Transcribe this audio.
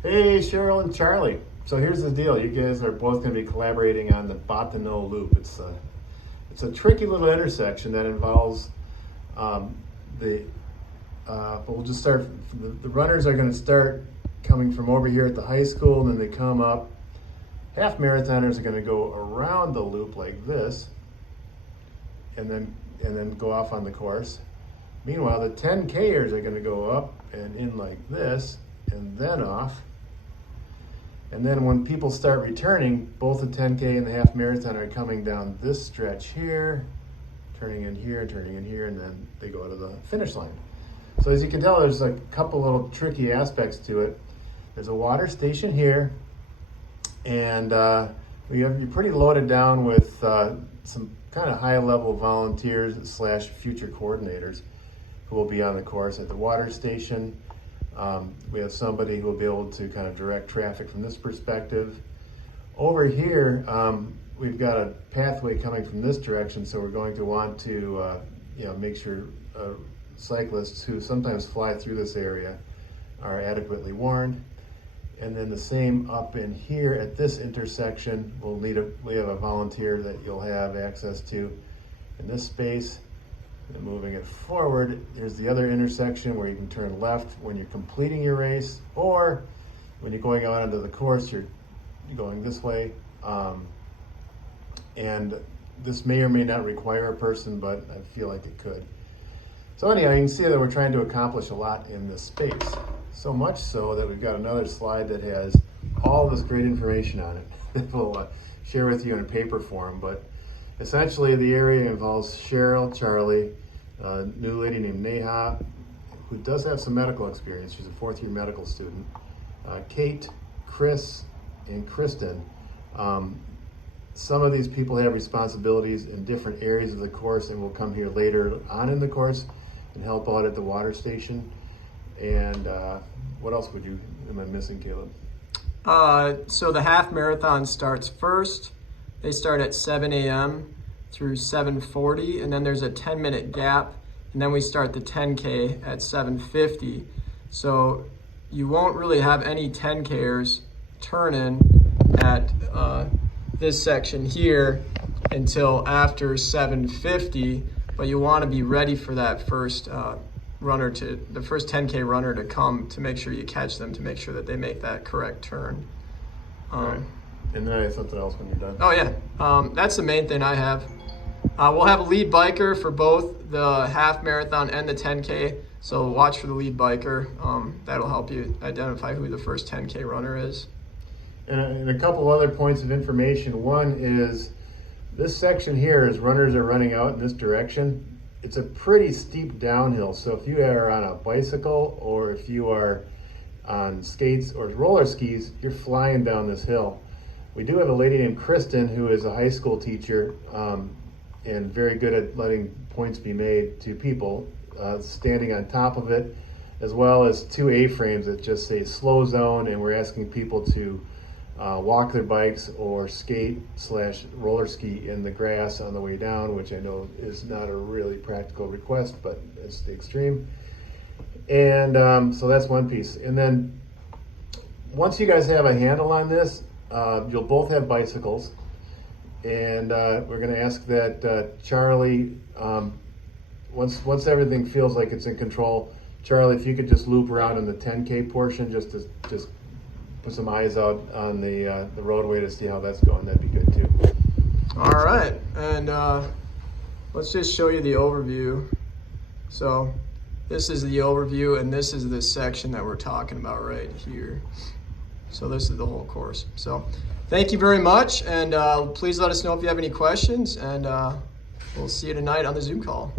Hey, Cheryl and Charlie. So here's the deal. You guys are both going to be collaborating on the Bottineau loop. It's a tricky little intersection that involves um, the. But we'll just start. The runners are going to start coming from over here at the high school, and then they come up. Half marathoners are going to go around the loop like this, and then go off on the course. Meanwhile, the 10Kers are going to go up and in like this, and then off. And then when people start returning, both the 10K and the half marathon are coming down this stretch here, turning in here, and then they go to the finish line. So as you can tell, there's a couple little tricky aspects to it. There's a water station here, and you're pretty loaded down with some kind of high-level volunteers / future coordinators who will be on the course at the water station. We have somebody who will be able to kind of direct traffic from this perspective. Over here, we've got a pathway coming from this direction, so we're going to want to make sure cyclists who sometimes fly through this area are adequately warned. And then the same up in here at this intersection, we have a volunteer that you'll have access to in this space. And moving it forward, there's the other intersection where you can turn left when you're completing your race, or when you're going out onto the course, you're going this way. And this may or may not require a person, but I feel like it could. So anyhow, you can see that we're trying to accomplish a lot in this space. So much so that we've got another slide that has all this great information on it that we'll share with you in a paper form. But essentially, the area involves Cheryl, Charlie, a new lady named Neha, who does have some medical experience. She's a fourth-year medical student. Kate, Chris, and Kristen. Some of these people have responsibilities in different areas of the course and will come here later on in the course and help out at the water station. And what else am I missing, Caleb? So the half marathon starts first. They start at 7 a.m. through 7:40, and then there's a 10-minute gap, and then we start the 10K at 7:50. So you won't really have any 10Kers turning at this section here until after 7:50, but you want to be ready for that first the first 10K runner to come, to make sure you catch them, to make sure that they make that correct turn. Right. And then I have something else when you're done. Oh yeah, that's the main thing I have. We'll have a lead biker for both the half marathon and the 10K, so watch for the lead biker. That'll help you identify who the first 10K runner is. And a couple other points of information. One is this section here, as runners are running out in this direction, it's a pretty steep downhill. So if you are on a bicycle, or if you are on skates or roller skis, you're flying down this hill. We do have a lady named Kristen who is a high school teacher and very good at letting points be made to people, standing on top of it, as well as 2 A-frames that just say slow zone, and we're asking people to walk their bikes or skate / roller ski in the grass on the way down, which I know is not a really practical request, but it's the extreme. And so that's one piece. And then once you guys have a handle on this, you'll both have bicycles. And we're going to ask that Charlie, once everything feels like it's in control, Charlie, if you could just loop around in the 10K portion, just put some eyes out on the roadway to see how that's going, that'd be good too. All right, and let's just show you the overview. So this is the overview, and this is the section that we're talking about right here. So this is the whole course. So thank you very much, and please let us know if you have any questions, and we'll see you tonight on the Zoom call.